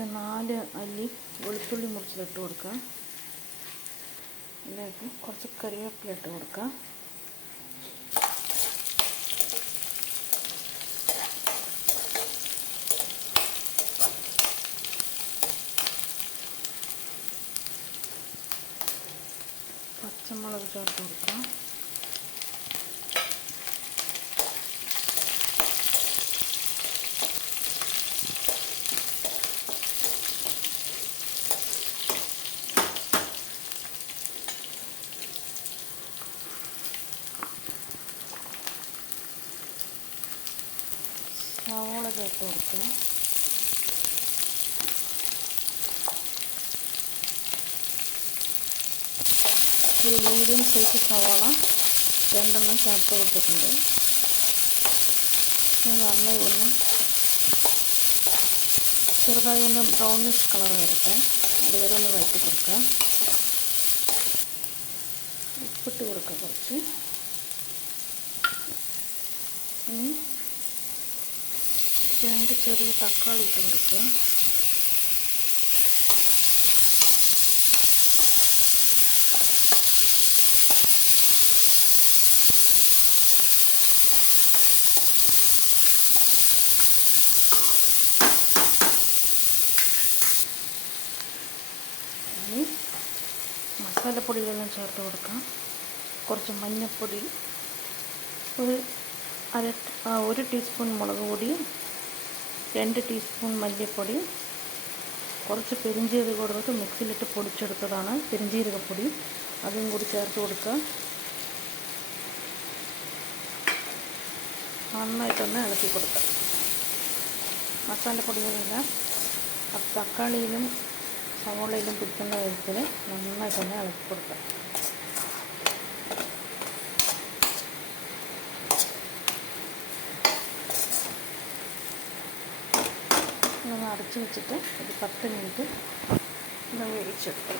ഇതിലേക്ക് 4 അല്ലി വെളുത്തുള്ളി മുറിച്ചിട്ട് കൊടുക്കുക. ഇതിലേക്ക് കുറച്ച് കറിവേപ്പില ഇട്ട് കൊടുക്കുക. പച്ചമുളക് ചേർത്ത് കൊടുക്കുക. സവാള ചേർത്ത് കൊടുക്കുക. ഒരു മീഡിയം സൈസ് സവാള 2 ചേർത്ത് കൊടുത്തിട്ടുണ്ട്. നന്നായി ഒന്ന് ചെറുതായി ഒന്ന് ബ്രൗണിഷ് കളർ വരട്ടെ, അതുവരെ ഒന്ന് വഴറ്റി കൊടുക്കുക. ഉപ്പിട്ട് കൊടുക്കുക കുറച്ച്. ഇനി 2 ചെറിയ തക്കാളി ഇട്ട് കൊടുക്കുക. ഇനി മസാലപ്പൊടികളെല്ലാം ചേർത്ത് കൊടുക്കാം. കുറച്ച് മഞ്ഞൾപ്പൊടി, 1 ടീസ്പൂൺ മുളക് പൊടി, 2 ടീസ്പൂൺ മല്ലിപ്പൊടി, കുറച്ച് പെരിഞ്ജീരകം കൊടുത്ത് മിക്സിയിലിട്ട് പൊടിച്ചെടുത്തതാണ് പെരിഞ്ജീരകപ്പൊടി, അതും കൂടി ചേർത്ത് കൊടുക്കുക. നന്നായിട്ടൊന്ന് ഇളക്കി കൊടുക്കുക. മസാലപ്പൊടികളെല്ലാം തക്കാളിയിലും സവോളയിലും പിടിക്കുന്ന വിധത്തിൽ നന്നായിട്ടൊന്ന് ഇളക്കി കൊടുക്കുക. ഒന്ന് അടച്ച് വെച്ചിട്ട് ഒരു 10 മിനിറ്റ് ഒന്ന് വേവിച്ചെടുക്കും.